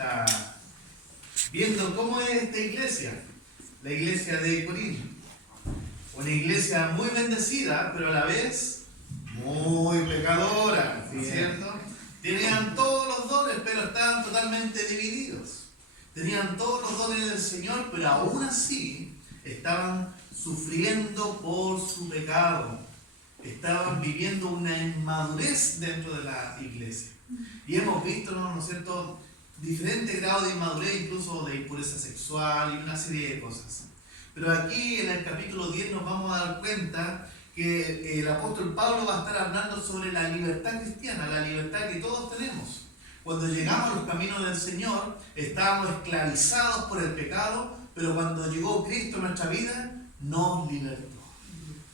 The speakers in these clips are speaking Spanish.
está viendo cómo es esta iglesia, la iglesia de Corinto. Una iglesia muy bendecida, pero a la vez muy pecadora, ¿no es cierto? Tenían todos los dones, pero estaban totalmente divididos. Tenían todos los dones del Señor, pero aún así estaban sufriendo por su pecado. Estaban viviendo una inmadurez dentro de la iglesia. Y hemos visto, ¿no es cierto?, diferentes grados de inmadurez, incluso de impureza sexual y una serie de cosas. Pero aquí en el capítulo 10 nos vamos a dar cuenta que el apóstol Pablo va a estar hablando sobre la libertad cristiana, la libertad que todos tenemos. Cuando llegamos a los caminos del Señor, estábamos esclavizados por el pecado, pero cuando llegó Cristo a nuestra vida, nos libertó.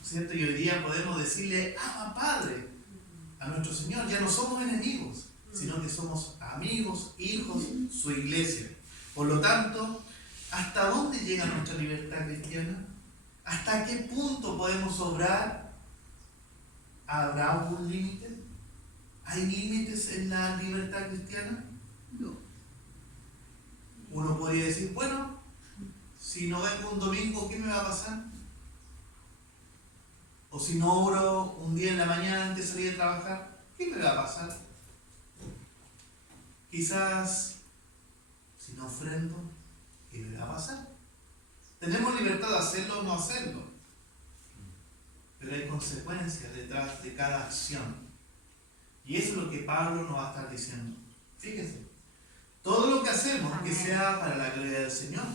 ¿Cierto? Y hoy día podemos decirle, Abba Padre, a nuestro Señor. Ya no somos enemigos, sino que somos amigos, hijos, su iglesia. Por lo tanto, ¿hasta dónde llega nuestra libertad cristiana? ¿Hasta qué punto podemos obrar? ¿Habrá algún límite? ¿Hay límites en la libertad cristiana? No. Uno podría decir, bueno, si no vengo un domingo, ¿qué me va a pasar? O si no oro un día en la mañana antes de salir a trabajar, ¿qué me va a pasar? Quizás, si no ofrendo, ¿qué me va a pasar? Tenemos libertad de hacerlo o no hacerlo, pero hay consecuencias detrás de cada acción. Y eso es lo que Pablo nos va a estar diciendo. Fíjense, todo lo que hacemos, que sea para la gloria del Señor.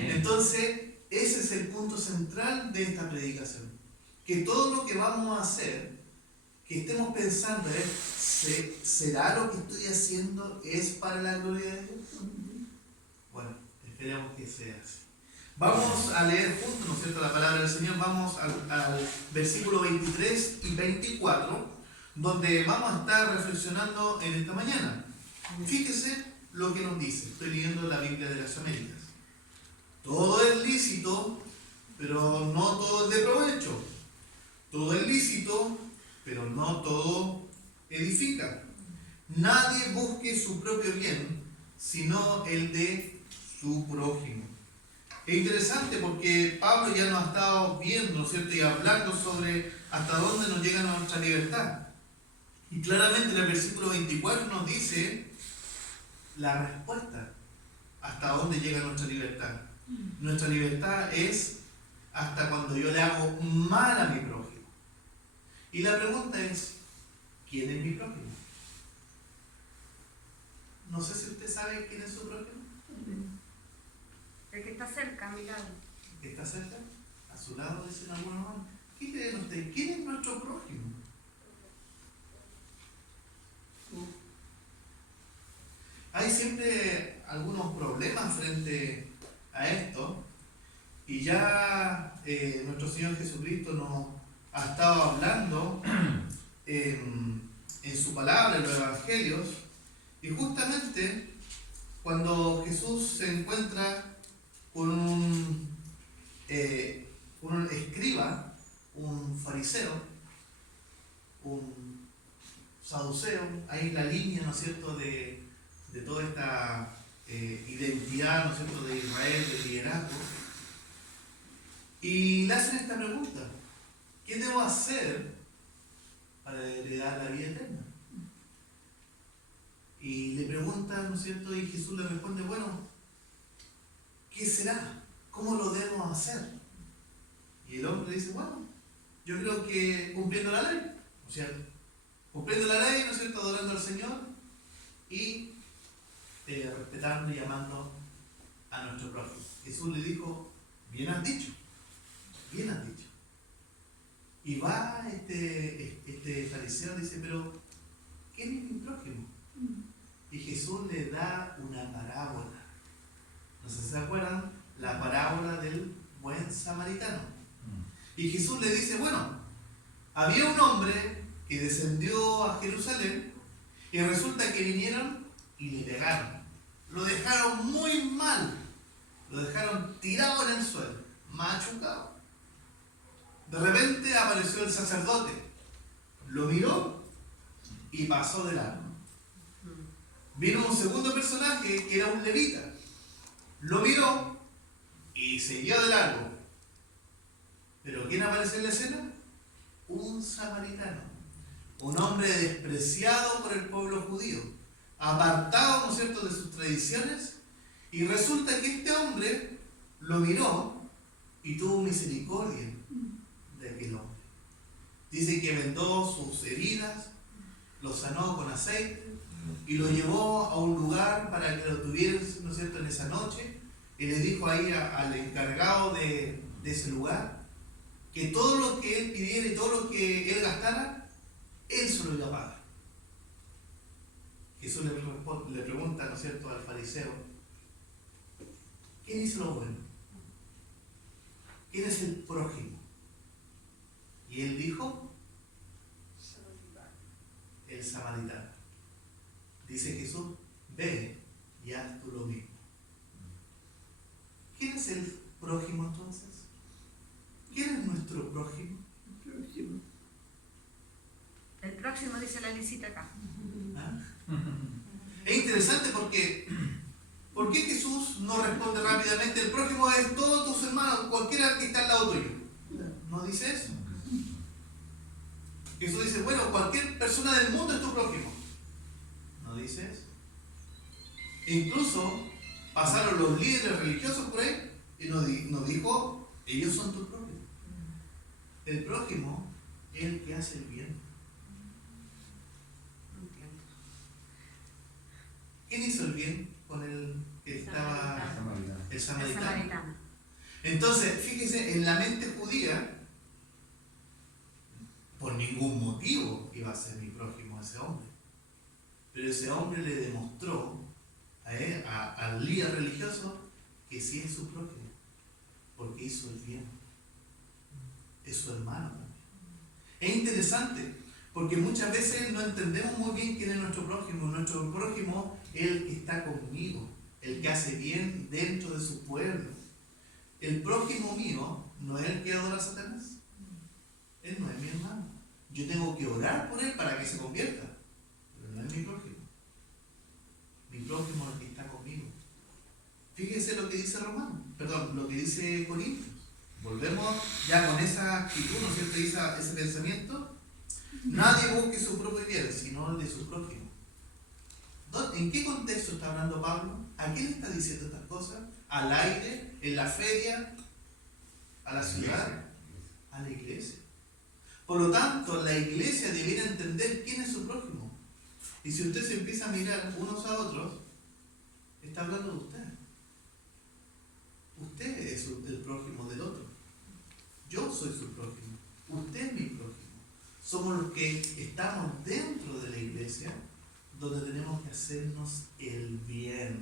Entonces, ese es el punto central de esta predicación. Que todo lo que vamos a hacer, que estemos pensando, ¿será lo que estoy haciendo es para la gloria de Dios? Bueno, esperemos que sea así. Vamos a leer juntos, ¿no es cierto?, la palabra del Señor. Vamos al versículo 23 y 24, donde vamos a estar reflexionando en esta mañana. Fíjese lo que nos dice. Estoy leyendo la Biblia de las Américas. Todo es lícito, pero no todo es de provecho. Todo es lícito, pero no todo edifica. Nadie busque su propio bien, sino el de su prójimo. Es interesante porque Pablo ya nos ha estado viendo, ¿no es cierto?, y hablando sobre hasta dónde nos llega nuestra libertad. Y claramente en el versículo 24 nos dice la respuesta, hasta dónde llega nuestra libertad. Nuestra libertad es hasta cuando yo le hago mal a mi prójimo. Y la pregunta es, ¿quién es mi prójimo? No sé si usted sabe quién es su prójimo. El que está cerca, a mi lado. ¿El que está cerca? A su lado, dicen algunos hermanos. ¿Qué creen ustedes? ¿Quién es nuestro prójimo? Hay siempre algunos problemas frente a esto, y ya nuestro Señor Jesucristo nos ha estado hablando en su palabra, en los evangelios, y justamente cuando Jesús se encuentra con un escriba, un fariseo, un saduceo, ahí en la línea, ¿no es cierto?, de toda esta identidad, ¿no es cierto?, de Israel, de liderazgo, y le hacen esta pregunta: ¿qué debo hacer para heredar la vida eterna? Y le preguntan, ¿no es cierto?, y Jesús le responde, bueno, ¿qué será? ¿Cómo lo debemos hacer? Y el hombre dice, bueno, yo creo que cumpliendo la ley, ¿no es cierto? Cumpliendo la ley, ¿no es cierto?, adorando al Señor y respetando y amando a nuestro prójimo. Jesús le dijo, bien has dicho, bien has dicho. Y va este fariseo y dice, pero ¿quién es mi prójimo? Y Jesús le da una parábola. No sé si se acuerdan, la parábola del buen samaritano. Y Jesús le dice, bueno, había un hombre que descendió a Jerusalén y resulta que vinieron y le pegaron. Lo dejaron muy mal. Lo dejaron tirado en el suelo, machucado. De repente apareció el sacerdote, lo miró y pasó de largo. Vino un segundo personaje que era un levita. Lo miró y siguió de largo. ¿Pero quién apareció en la escena? Un samaritano. Un hombre despreciado por el pueblo judío, apartado, ¿no es cierto?, de sus tradiciones. Y resulta que este hombre lo miró y tuvo misericordia de aquel hombre. Dice que vendó sus heridas, lo sanó con aceite y lo llevó a un lugar para que lo tuviera, ¿no es cierto?, en esa noche. Y le dijo ahí al encargado de ese lugar que todo lo que él pidiera y todo lo que él gastara, él se lo iba a pagar. Jesús le pregunta, ¿no es cierto?, al fariseo: ¿quién hizo lo bueno? ¿Quién es el prójimo? Y él dijo: el samaritano. Dice Jesús: ve y haz tú lo mismo. ¿Quién es el prójimo entonces? ¿Quién es nuestro prójimo? El próximo, dice la Lisita acá. ¿Ah? Es interesante porque ¿por qué Jesús no responde rápidamente? El prójimo es todos tus hermanos, cualquiera que está al lado tuyo. No dice eso. Jesús dice: bueno, cualquier persona del mundo es tu prójimo. No dice eso. E incluso pasaron los líderes religiosos por ahí y nos dijo: ellos son tus prójimos. El prójimo es el que hace el bien. ¿Quién hizo el bien con el que estaba? El samaritano. Entonces, fíjese, en la mente judía, por ningún motivo iba a ser mi prójimo ese hombre. Pero ese hombre le demostró al líder religioso que sí es su prójimo, porque hizo el bien. Es su hermano también. Es interesante, porque muchas veces no entendemos muy bien quién es nuestro prójimo. Nuestro prójimo es el que está conmigo, el que hace bien dentro de su pueblo. El prójimo mío no es el que adora a Satanás. Él no es mi hermano. Yo tengo que orar por él para que se convierta, pero no es mi prójimo. Mi prójimo es el que está conmigo. Fíjese lo que dice lo que dice Corintios. Volvemos ya con esa actitud, ¿no es cierto? Ese pensamiento. Nadie busque su propio bien, sino el de su prójimo. ¿En qué contexto está hablando Pablo? ¿A quién está diciendo estas cosas? ¿Al aire? ¿En la feria? ¿A la ciudad? A la iglesia. Por lo tanto, la iglesia debiera entender quién es su prójimo. Y si usted se empieza a mirar unos a otros, está hablando de usted. Usted es el prójimo del otro. Yo soy su prójimo. Usted es mi prójimo. Somos los que estamos dentro de la iglesia, donde tenemos que hacernos el bien.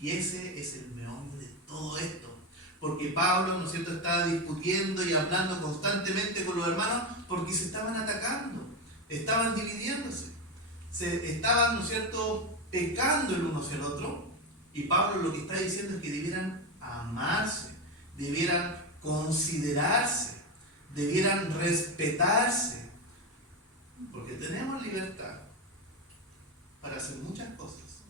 Y ese es el meollo de todo esto. Porque Pablo, ¿no es cierto?, estaba discutiendo y hablando constantemente con los hermanos porque se estaban atacando, estaban dividiéndose, se estaban, ¿no es cierto?, pecando el uno hacia el otro. Y Pablo lo que está diciendo es que debieran amarse, debieran considerarse, debieran respetarse, porque tenemos libertad para hacer muchas cosas,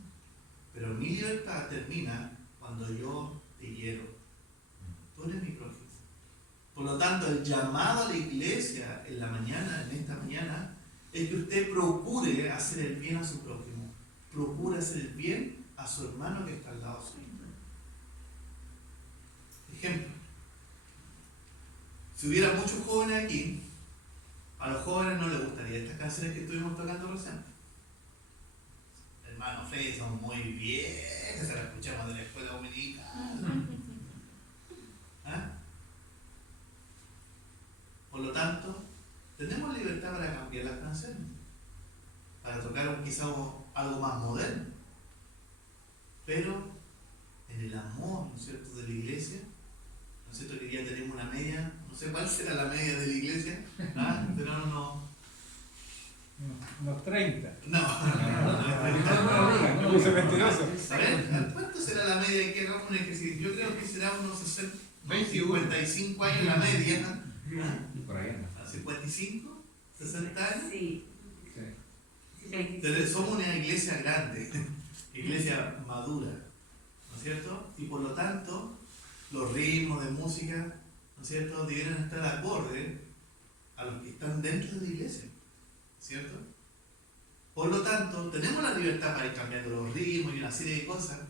pero mi libertad termina cuando yo te hiero. Tú eres mi prójimo. Por lo tanto, el llamado a la iglesia en la mañana, en esta mañana, es que usted procure hacer el bien a su prójimo, procure hacer el bien a su hermano que está al lado suyo. Ejemplo: si hubiera muchos jóvenes aquí, a los jóvenes no les gustaría estas canciones que estuvimos tocando recién. Hermano Freddy, son muy viejas, se las escuchamos de la escuela dominical. ¿Ah? Por lo tanto, tenemos libertad para cambiar las canciones, para tocar quizás algo más moderno, pero en el amor, ¿no es cierto?, de la iglesia. ¿No es cierto que ya tenemos una media? No sé cuál será la media de la iglesia. ¿Ah? Pero no. Unos 30. No. No, puse mentiroso. A ver, ¿cuánto será la media que hagamos un ejercicio? Yo creo que será unos 60, 55 años la media. Por ahí anda. ¿55? ¿60 años? Sí. Somos una iglesia grande, iglesia madura, ¿no es cierto? Y por lo tanto, los ritmos de música, ¿no es cierto?, deben estar acorde a los que están dentro de la iglesia, ¿cierto? Por lo tanto, tenemos la libertad para ir cambiando los ritmos y una serie de cosas,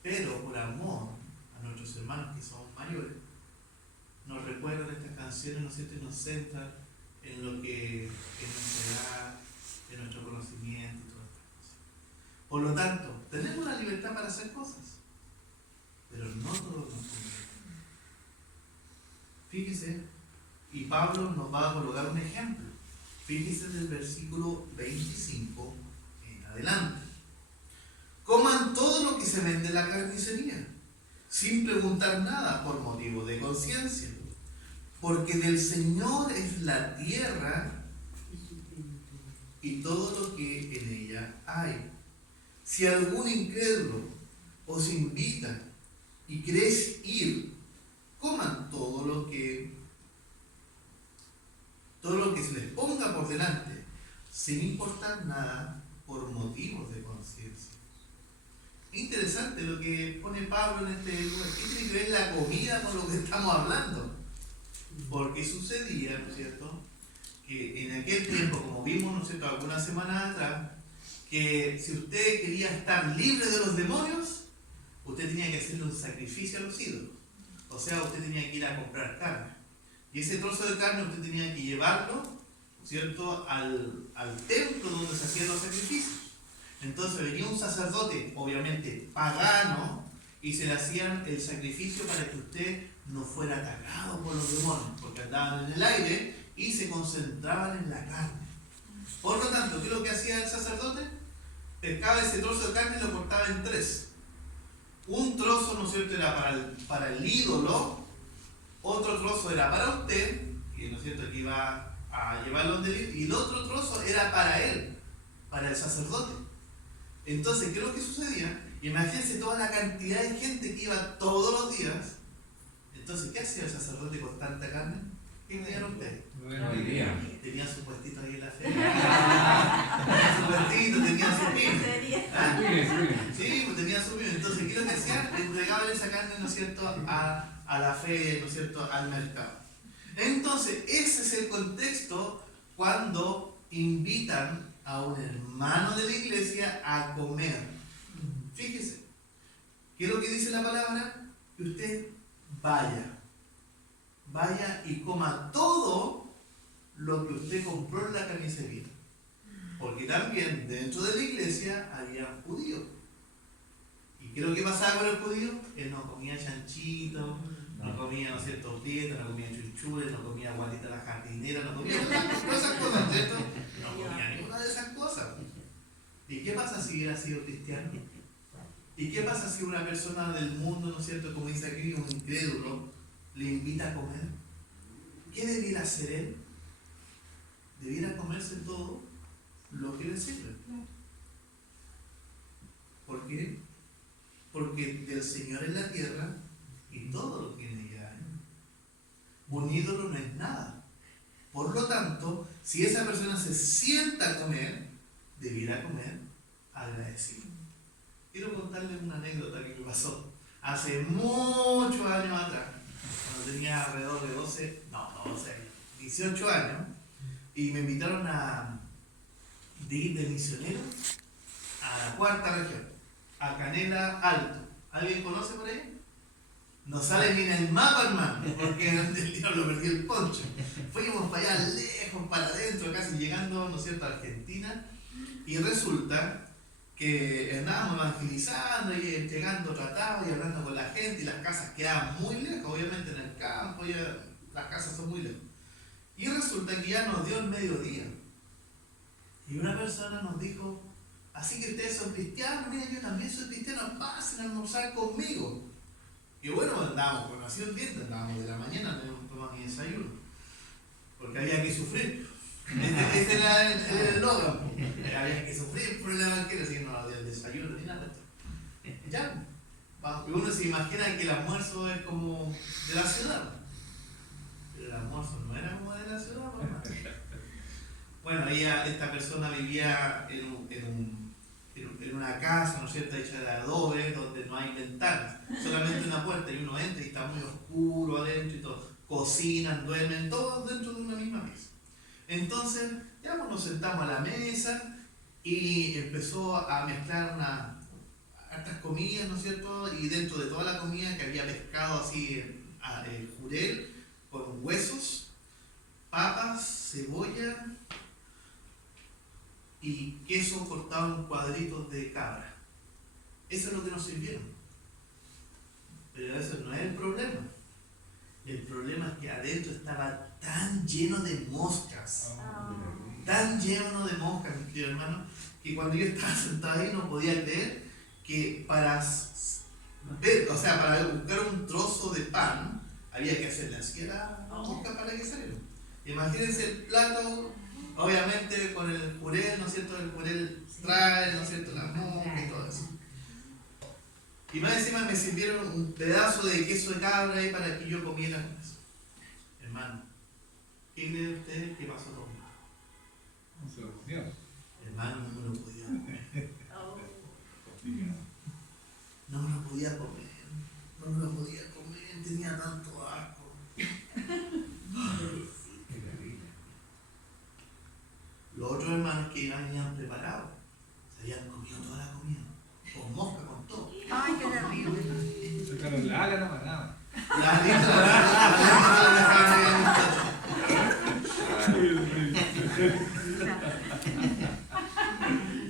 pero por amor a nuestros hermanos que son mayores, nos recuerdan estas canciones, ¿no es cierto?, y nos centran en lo que es nuestra edad, en nuestro conocimiento y todas estas cosas. Por lo tanto, tenemos la libertad para hacer cosas, pero no todos nos conviene. Fíjese, y Pablo nos va a colocar un ejemplo. Fíjese del versículo 25 en adelante. Coman todo lo que se vende en la carnicería, sin preguntar nada por motivo de conciencia, porque del Señor es la tierra y todo lo que en ella hay. Si algún incrédulo os invita y queréis ir, coman todo lo que se les ponga por delante, sin importar nada por motivos de conciencia. Interesante lo que pone Pablo en este lugar. ¿Qué tiene que ver la comida con lo que estamos hablando? Porque sucedía, ¿no es cierto?, que en aquel tiempo, como vimos, ¿no es cierto?, algunas semanas atrás, que si usted quería estar libre de los demonios, usted tenía que hacerle un sacrificio a los ídolos. O sea, usted tenía que ir a comprar carne. Y ese trozo de carne usted tenía que llevarlo, ¿no es cierto?, al templo donde se hacían los sacrificios. Entonces venía un sacerdote, obviamente pagano, y se le hacían el sacrificio para que usted no fuera atacado por los demonios, porque andaban en el aire y se concentraban en la carne. Por lo tanto, ¿qué es lo que hacía el sacerdote? Pescaba ese trozo de carne y lo cortaba en tres. Un trozo, ¿no es cierto?, era para el ídolo, otro trozo era para usted, que, ¿no es cierto?, que iba a llevarlo donde él, y el otro trozo era para él, para el sacerdote. Entonces, ¿qué es lo que sucedía? Imagínense toda la cantidad de gente que iba todos los días. Entonces, ¿qué hacía el sacerdote con tanta carne? ¿Qué creían ustedes? Tenía su puestito ahí en la feria. Tenía su puestito, tenía su pino. ¿Ah? Sí, pues tenía su pino. Entonces, ¿qué es lo que hacían? Entregaban esa carne, ¿no es cierto?, a la feria, ¿no es cierto?, al mercado. Entonces, ese es el contexto cuando invitan a un hermano de la iglesia a comer. Fíjese, ¿qué es lo que dice la palabra? Que usted vaya y coma todo lo que usted compró en la carnicería. Porque también dentro de la iglesia había judíos. ¿Y qué es lo que pasaba con el judío? Él no comía chanchito, no comía, ¿no es cierto?, dieta, no comía chuchules, no comía guatita la jardinera, no comía todas esas cosas, ¿cierto? No comía ninguna de esas cosas. ¿Y qué pasa si hubiera sido cristiano? ¿Y qué pasa si una persona del mundo, ¿no es cierto?, como dice aquí, un incrédulo, le invita a comer? ¿Qué debiera hacer él? Debiera comerse todo lo que le sirve. ¿Por qué? Porque del Señor es la tierra y todo lo que en ella hay. Un ídolo no es nada. Por lo tanto, si esa persona se sienta a comer, debiera comer agradecido. Quiero contarles una anécdota que me pasó hace muchos años atrás, cuando tenía alrededor de 18 años, y me invitaron de ir de misionero a la cuarta región, a Canela Alto. ¿Alguien conoce por ahí? No sale ni en el mapa, hermano, porque el diablo perdió el poncho. Fuimos para allá lejos, para adentro, casi llegando, ¿no es cierto?, a Argentina, y resulta que andábamos evangelizando y llegando tratados y hablando con la gente, y las casas quedaban muy lejos, obviamente en el campo, ya las casas son muy lejos. Y resulta que ya nos dio el mediodía. Y una persona nos dijo: así que ustedes son cristianos, mira, yo también soy cristiano, pasen a almorzar conmigo. Y bueno, andábamos con nación diente, andábamos de la mañana, no tomamos ni desayuno, porque había que sufrir. Este era el eslogan. Había que sufrir por el evangelio, así que no había desayuno ni nada. Ya, uno se imagina que el almuerzo es como de la ciudad, pero el almuerzo no era como de la ciudad, ¿no? Bueno, esta persona vivía en una casa, ¿no es cierto?, hecha de adobe, donde no hay ventanas, solamente una puerta, y uno entra y está muy oscuro adentro y todo. Cocinan, duermen, todos dentro de una misma mesa. Entonces, ya pues, nos sentamos a la mesa y empezó a mezclar hartas comidas, ¿no es cierto? Y dentro de toda la comida que había pescado así, jurel, con huesos, papas, cebolla y queso cortado en cuadritos de cabra. Eso es lo que nos sirvieron. Pero eso no es el problema. El problema es que adentro estaba tan lleno de moscas, tan lleno de moscas, mis queridos hermanos, que cuando yo estaba sentado ahí no podía creer que para buscar un trozo de pan había que hacerle así a la mosca para que saliera. Imagínense el plato, obviamente con el jurel, ¿no es cierto? El jurel trae, ¿no es cierto?, la mosca y todo eso. Y más encima me sirvieron un pedazo de queso de cabra ahí para que yo comiera con eso. Hermano, ¿qué cree usted que pasó conmigo? No se lo comió. Hermano, no me lo podía comer. No me lo podía comer. No me lo podía comer. Tenía tanto asco. Los otros hermanos que venían preparados se habían comido toda la comida. Con mosca, con todo. Ay, qué terrible. Sacaron la ala nomás, nada. La lista la dejaban ahí en el muchacho.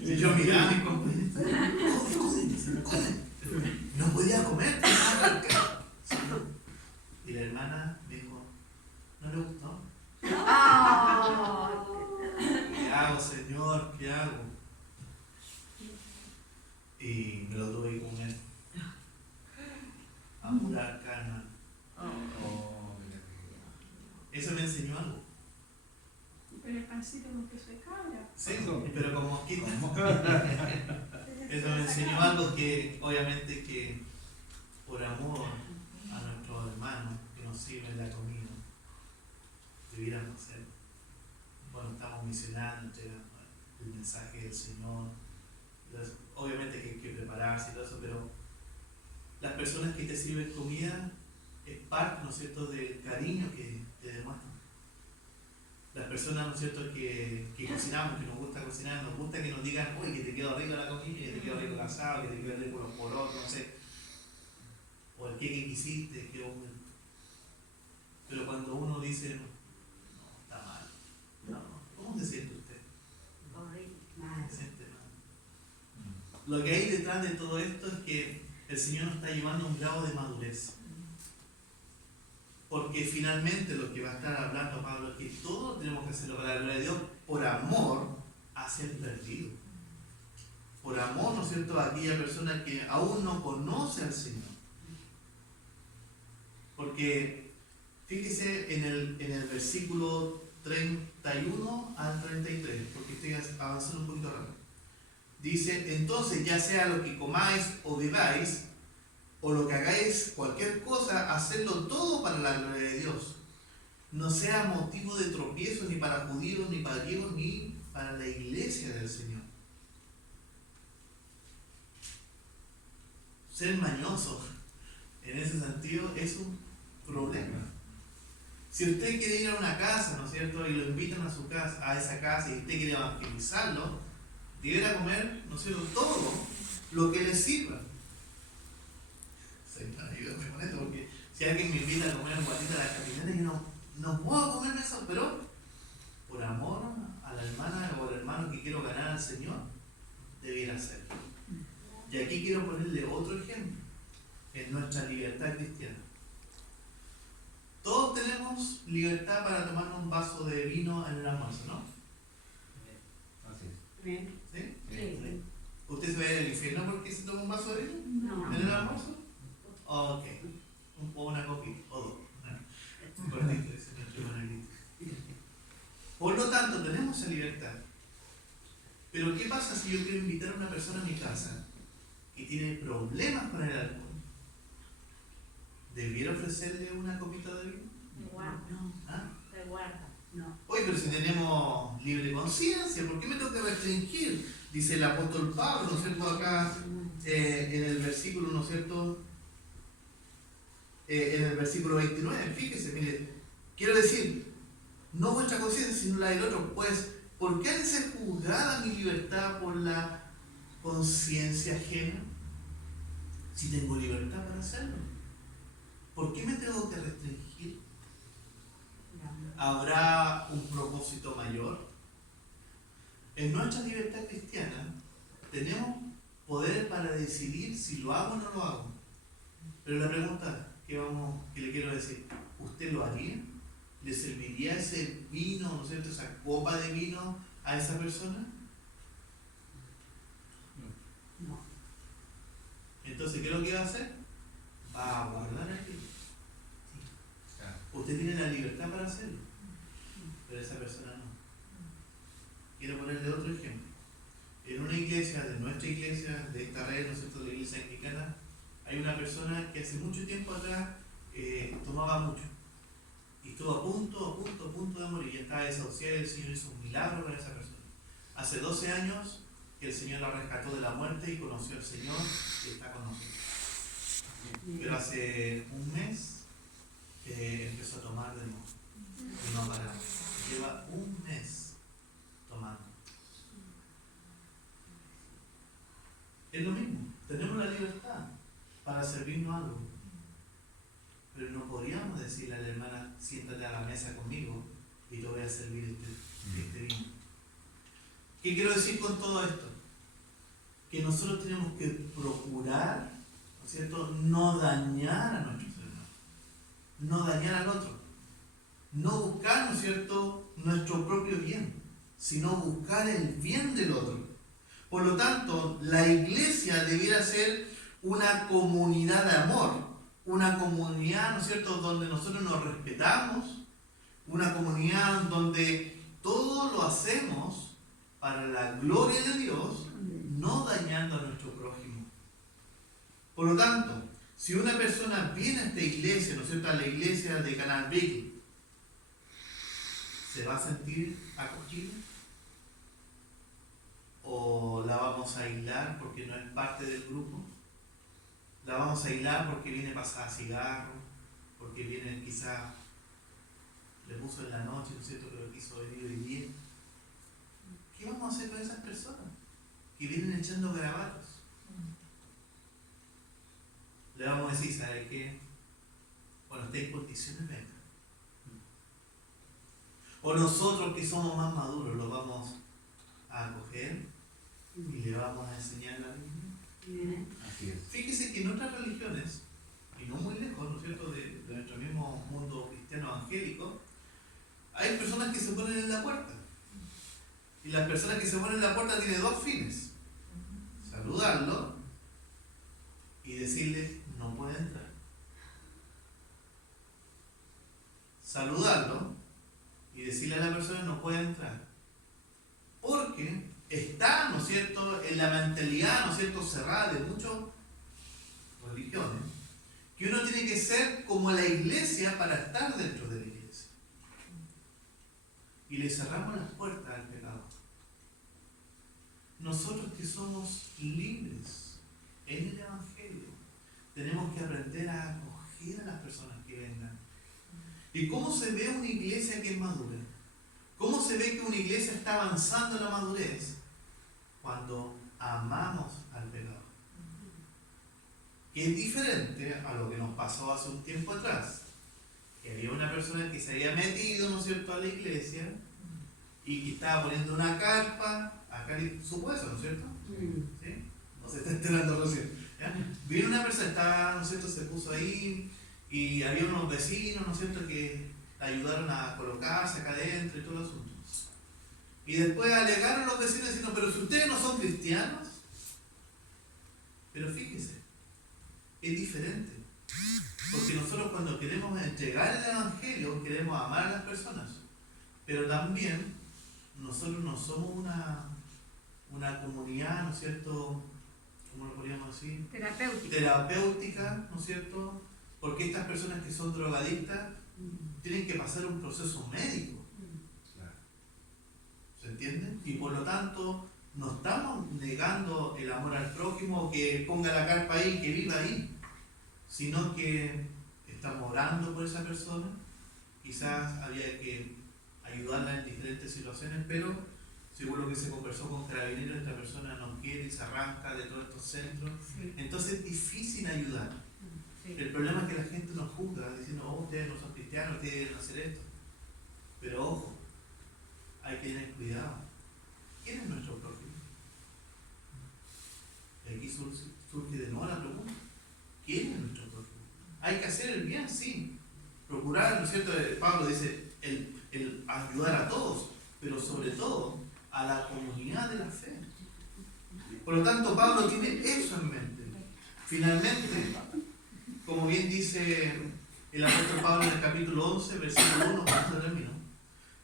Y yo miraba a mis compañeros. Come. No podía comer. Y la hermana me dijo, ¿no le gustó? Ah, ¿Qué hago, Señor? ¿Qué hago? Y me lo tuve que comer. A pura carne. Eso me enseñó algo. Pero el pancito con queso de cabra. Sí, pero con mosquitas. Eso me enseñó algo que, obviamente, que por amor a nuestros hermanos que nos sirven la comida, debiéramos hacer. Bueno, estamos misionando, entregando el mensaje del Señor. Entonces, obviamente que hay que prepararse y todo eso, pero las personas que te sirven comida es parte, ¿no es cierto?, del cariño que te demuestran. Las personas, ¿no es cierto?, que cocinamos, que nos gusta cocinar, nos gusta que nos digan, oye, que te quedó rico la comida, que te quedó rico el asado, que te quedó rico los porotos, no sé. O el qué que quisiste, qué bueno. Pero cuando uno dice, no, está mal. No, ¿cómo se siente usted? Se siente mal. Lo que hay detrás de todo esto es que el Señor nos está llevando a un grado de madurez. Porque finalmente lo que va a estar hablando Pablo es que todos tenemos que hacerlo para la gloria de Dios por amor hacia el perdido. Por amor, ¿no es cierto?, a aquella persona que aún no conoce al Señor. Porque fíjese en el versículo 31 al 33, porque estoy avanzando un poquito rápido. Dice, entonces ya sea lo que comáis o bebáis, o lo que hagáis, cualquier cosa, hacedlo todo para la gloria de Dios. No sea motivo de tropiezo ni para judíos, ni para griegos, ni para la iglesia del Señor. Ser mañoso en ese sentido es un problema. Si usted quiere ir a una casa, ¿no es cierto?, y lo invitan a su casa, a esa casa, y usted quiere evangelizarlo, deberá comer, ¿no es cierto?, todo lo que le sirva. Ayúdame con esto, porque si alguien me invita a comer un guatito de la caminera, yo no puedo comerme eso, pero por amor a la hermana o al hermano que quiero ganar al Señor, debiera hacerlo. Y aquí quiero ponerle otro ejemplo en nuestra libertad cristiana. Todos tenemos libertad para tomarnos un vaso de vino en el almuerzo, ¿no? Bien. ¿Sí? Sí. ¿Usted se va a ir al infierno porque se toma un vaso de vino No. en el almuerzo? Ok. O una copita, o dos. Gordito, ese es nuestro gordito. Por lo tanto, tenemos esa libertad. Pero ¿qué pasa si yo quiero invitar a una persona a mi casa que tiene problemas con el alcohol? ¿Debiera ofrecerle una copita de vino? De guarda. ¿Ah? De guarda. No. Oye, pero si tenemos libre conciencia, ¿por qué me tengo que restringir? Dice el apóstol Pablo, ¿no es cierto? Acá en el versículo, ¿no es cierto? En el versículo 29, fíjese, mire, quiero decir, no vuestra conciencia, sino la del otro, pues, ¿por qué ha de ser juzgada mi libertad por la conciencia ajena? Si tengo libertad para hacerlo, ¿por qué me tengo que restringir? ¿Habrá un propósito mayor? En nuestra libertad cristiana tenemos poder para decidir si lo hago o no lo hago. Pero la pregunta que le quiero decir, ¿usted lo haría? ¿Le serviría ese vino, ¿no es cierto?, esa copa de vino a esa persona? No. Entonces, ¿qué es lo que va a hacer? Va a guardar aquí. Usted tiene la libertad para hacerlo, pero esa persona no. Quiero ponerle otro ejemplo. En una iglesia, de nuestra iglesia, de esta red, ¿no es cierto?, de la iglesia anglicana, hay una persona que hace mucho tiempo atrás tomaba mucho. Y estuvo a punto de morir. Ya estaba desahuciada y el Señor hizo un milagro para esa persona. Hace 12 años que el Señor la rescató de la muerte y conoció al Señor y está con nosotros. Pero hace un mes empezó a tomar de nuevo. Y no paraba. Lleva un mes tomando. Es lo mismo. Tenemos la libertad para servirnos algo. Pero no podríamos decirle a la hermana, siéntate a la mesa conmigo y te voy a servir este vino. ¿Qué quiero decir con todo esto? Que nosotros tenemos que procurar, ¿no es cierto?, no dañar a nuestros hermanos, no dañar al otro, no buscar, ¿no es cierto?, nuestro propio bien, sino buscar el bien del otro. Por lo tanto, la iglesia debiera ser una comunidad de amor, una comunidad, ¿no es cierto?, donde nosotros nos respetamos, una comunidad donde todo lo hacemos para la gloria de Dios, no dañando a nuestro prójimo. Por lo tanto, si una persona viene a esta iglesia, ¿no es cierto?, a la iglesia de Canal Big, ¿se va a sentir acogida? ¿O la vamos a aislar porque no es parte del grupo? La vamos a aislar porque viene pasada cigarro, porque viene quizás, le puso en la noche, ¿no es cierto?, pero quiso venir hoy día. ¿Qué vamos a hacer con esas personas que vienen echando garabatos? Le vamos a decir, ¿sabe qué? Cuando esté en condiciones, venga. O nosotros que somos más maduros, lo vamos a acoger y le vamos a enseñar la Biblia. Así es. Fíjese que en otras religiones, y no muy lejos, ¿no es cierto?, de nuestro mismo mundo cristiano evangélico, hay personas que se ponen en la puerta. Y las personas que se ponen en la puerta tienen dos fines: saludarlo y decirle no puede entrar. Saludarlo y decirle a la persona no puede entrar. Porque está, ¿no es cierto?, en la mentalidad, ¿no es cierto?, cerrada de muchas religiones, que uno tiene que ser como la iglesia para estar dentro de la iglesia. Y le cerramos las puertas al pecado. Nosotros que somos libres en el Evangelio, tenemos que aprender a acoger a las personas que vengan. ¿Y cómo se ve una iglesia que es madura? ¿Cómo se ve que una iglesia está avanzando en la madurez? Cuando amamos al pecado. Que es diferente a lo que nos pasó hace un tiempo atrás. Que había una persona que se había metido, ¿no es cierto?, a la iglesia y que estaba poniendo una carpa. Acá supo eso, ¿no es cierto? ¿Sí? No se está enterando recién. ¿Ya? Vino una persona, estaba, ¿no es cierto?, se puso ahí y había unos vecinos, ¿no es cierto?, que la ayudaron a colocarse acá adentro y todo el asunto. Y después alegaron los vecinos diciendo, pero si ustedes no son cristianos. Pero fíjese, es diferente. Porque nosotros cuando queremos entregar el Evangelio, queremos amar a las personas. Pero también nosotros no somos una comunidad, ¿no es cierto?, ¿cómo lo podríamos decir? Terapéutica, ¿no es cierto? Porque estas personas que son drogadictas tienen que pasar un proceso médico. ¿Se entiende? Y por lo tanto, no estamos negando el amor al prójimo, que ponga la carpa ahí, que viva ahí, sino que estamos orando por esa persona. Quizás había que ayudarla en diferentes situaciones, pero según lo que se conversó con Carabineros, esta persona no quiere y se arranca de todos estos centros. Sí. Entonces es difícil ayudar. Sí. El problema es que la gente nos juzga diciendo, oh, ustedes no son cristianos, ustedes deben hacer esto. Pero ojo, hay que tener cuidado. ¿Quién es nuestro prójimo? Y aquí surge de nuevo la pregunta. ¿Quién es nuestro prójimo? Hay que hacer el bien, sí. Procurar, ¿no es cierto? Pablo dice, el ayudar a todos, pero sobre todo a la comunidad de la fe. Por lo tanto, Pablo tiene eso en mente. Finalmente, como bien dice el apóstol Pablo en el capítulo 11, versículo 1, cuando terminó,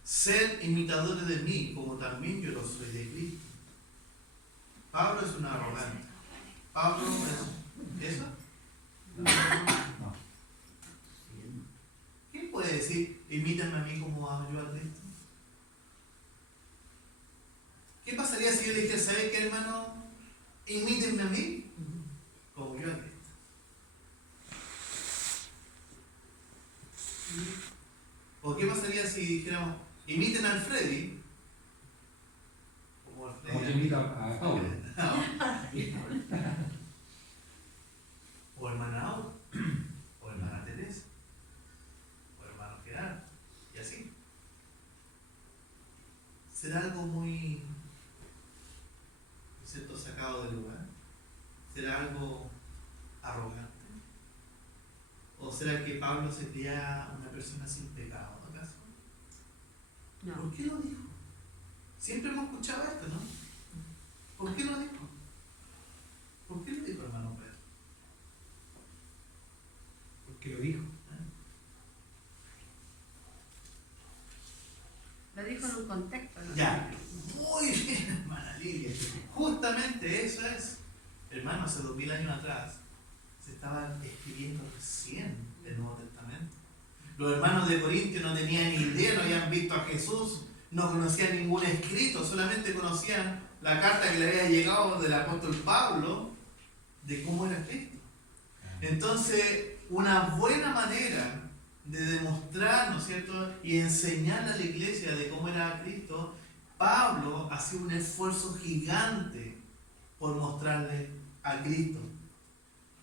sed imitadores de mí, como también yo lo soy de Cristo. Pablo es un arrogante. Pablo es eso. ¿Quién puede decir, imítenme a mí como hago yo a Cristo? ¿Qué pasaría si yo le dijera, ¿sabes qué, hermano? Imítenme a mí como yo a Cristo. ¿O qué pasaría si dijéramos, imiten al Freddy como al Como te Freddy? invita a Pablo. O hermana Aura, o hermana Teresa, o hermano Gerardo, y así. ¿Será algo muy, ¿no es cierto?, sacado del lugar? ¿Será algo arrogante? ¿O será que Pablo se creía una persona sin pecado, acaso? No. ¿Por qué lo dijo? Siempre hemos escuchado esto, ¿no? ¿Por qué lo dijo? ¿Por qué lo dijo, hermano Pedro? Porque lo dijo. Lo dijo en un contexto, ¿no? Ya, muy bien, hermana Lilia. Justamente eso es. Hermano, hace 2000 años atrás se estaba escribiendo recién el Nuevo Testamento. Los hermanos de Corintio no tenían ni idea, no habían visto a Jesús, no conocían ningún escrito, solamente conocían la carta que le había llegado del apóstol Pablo de cómo era Cristo. Entonces, una buena manera de demostrar, ¿no es cierto?, y enseñarle a la iglesia de cómo era Cristo, Pablo hacía un esfuerzo gigante por mostrarle a Cristo.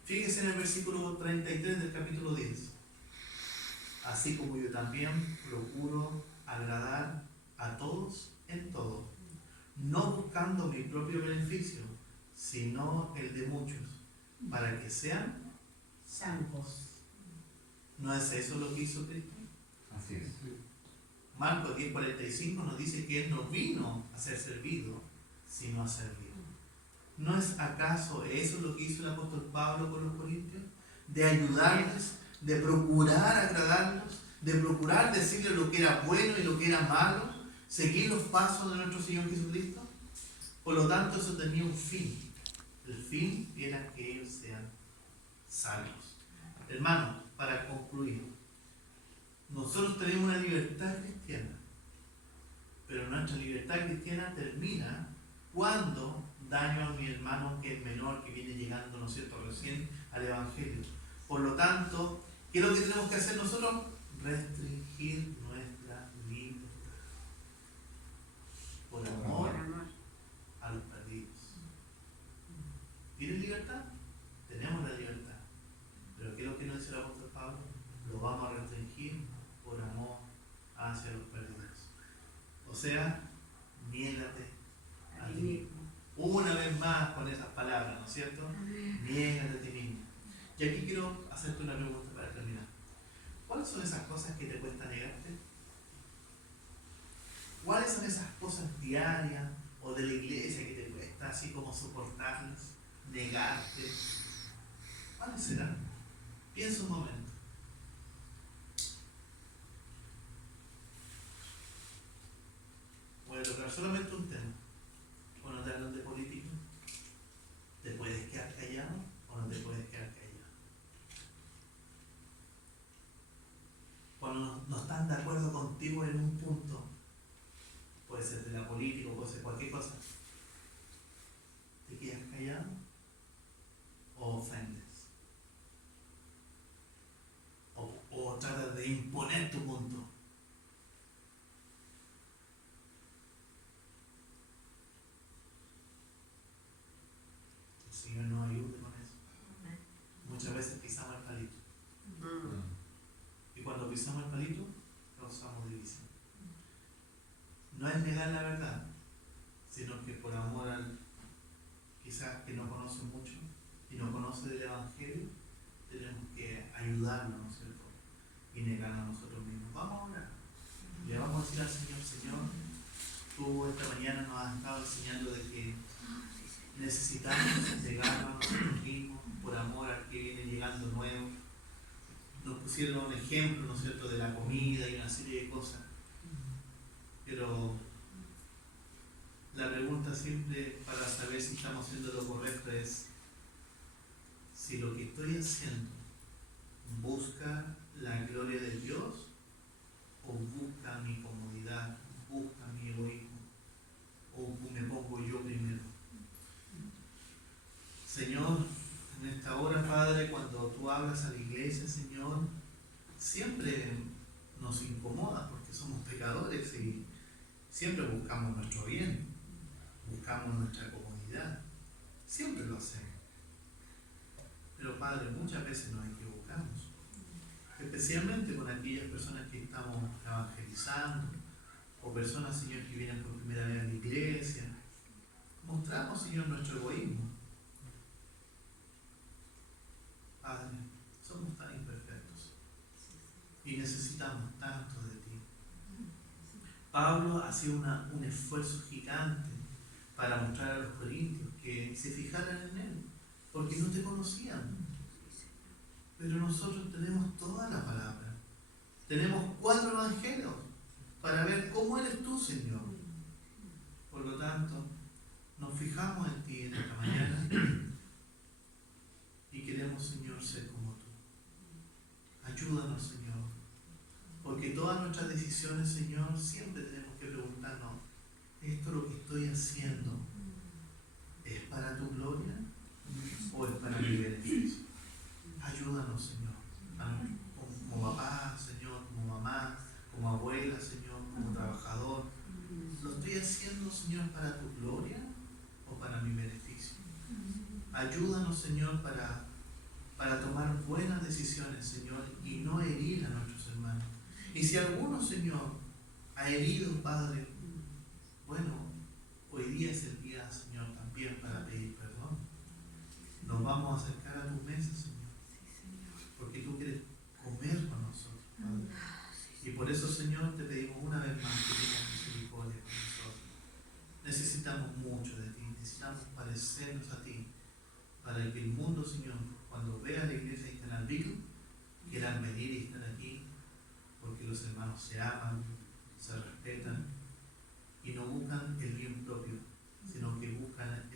Fíjese en el versículo 33 del capítulo 10. Así como yo también procuro agradar a todos en todo, no buscando mi propio beneficio, sino el de muchos, para que sean salvos. ¿No es eso lo que hizo Cristo? Así es. Marcos 10:45 nos dice que Él no vino a ser servido, sino a servir. ¿No es acaso eso lo que hizo el apóstol Pablo con los corintios? De ayudarles, de procurar agradarlos, de procurar decirles lo que era bueno y lo que era malo, seguir los pasos de nuestro Señor Jesucristo. Por lo tanto, eso tenía un fin. El fin era que ellos sean salvos. Hermanos, para concluir, nosotros tenemos una libertad cristiana, pero nuestra libertad cristiana termina cuando daño a mi hermano que es menor, que viene llegando, ¿no es cierto?, recién al Evangelio. Por lo tanto, ¿qué es lo que tenemos que hacer nosotros? Restringir nuestra libertad por amor Por amor. a los perdidos. ¿Tienes libertad? Tenemos la libertad. Pero ¿qué es lo que nos dice el apóstol Pablo? Lo vamos a restringir por amor hacia los perdidos. O sea, niégate a ti mismo. Una vez más con esas palabras, ¿no es cierto? Niégate a ti mismo. Y aquí quiero hacerte una pregunta para terminar. ¿Cuáles son esas cosas que te cuesta negarte? ¿Cuáles son esas cosas diarias o de la iglesia que te cuesta así como soportarlas, negarte? ¿Cuáles serán? Piensa un momento. Voy a tocar solamente un tema. Cuando te hablan de política, ¿te puedes quedar callado o no te puedes quedar callado? Cuando no están de acuerdo contigo en un punto, puede ser de la política, puede ser cualquier cosa, ¿te quedas callado o ofendes? O tratas de imponer tu punto. El Señor nos ayude con eso. Muchas veces pisamos el palito. Y cuando pisamos el palito, causamos división. No es negar la verdad, sino que por amor al quizás que no conoce mucho y no conoce del Evangelio, tenemos que ayudarlo, ¿no es cierto? Y negarnos a nosotros mismos. Vamos a orar. Le vamos a decir al Señor, Señor, tú esta mañana nos has estado enseñando de que necesitamos negarnos a nosotros mismos por amor al que viene llegando nuevo. Nos pusieron un ejemplo, ¿no es cierto?, de la comida y una serie de cosas. Pero la pregunta siempre para saber si estamos haciendo lo correcto es si lo que estoy haciendo busca la gloria de Dios o busca mi comodidad, busca mi egoísmo, o me pongo yo primero. Señor, en esta hora, Padre, cuando tú hablas a la iglesia, Señor, siempre nos incomoda porque somos pecadores y siempre buscamos nuestro bien, buscamos nuestra comodidad, siempre lo hacemos. Pero Padre, muchas veces nos equivocamos, especialmente con aquellas personas que estamos evangelizando o personas, Señor, que vienen por primera vez a la iglesia. Mostramos, Señor, nuestro egoísmo. Padre, somos tan imperfectos y necesitamos tanto de ti. Pablo hacía un esfuerzo gigante para mostrar a los corintios que se fijaran en él, porque no te conocían. Pero nosotros tenemos toda la palabra. Tenemos 4 evangelios para ver cómo eres tú, Señor. Por lo tanto, nos fijamos en ti en esta mañana y queremos, Señor, ser como tú. Ayúdanos, Señor, porque todas nuestras decisiones, Señor, siempre tenemos que preguntarnos, ¿esto lo que estoy haciendo es para tu gloria o es para mi beneficio? Ayúdanos, Señor, como papá, Señor, como mamá, como abuela, Señor, como trabajador. ¿Lo estoy haciendo, Señor, para tu gloria o para mi beneficio? Ayúdanos, Señor, para tomar buenas decisiones, Señor, y no herir a nuestros hermanos. Y si alguno, Señor, ha herido, Padre, bueno, hoy día es el día, Señor, también para pedir perdón. Nos vamos a acercar a tu mesa, Señor, porque tú quieres comer con nosotros, Padre. Y por eso, Señor, te pedimos una vez más que tengas misericordia con nosotros. Necesitamos mucho de ti, necesitamos parecernos a ti, para que el mundo, Señor, cuando vea la iglesia y estén al vivo, quieran venir y estar aquí, porque los hermanos se aman, se respetan y no buscan el bien propio, sino que buscan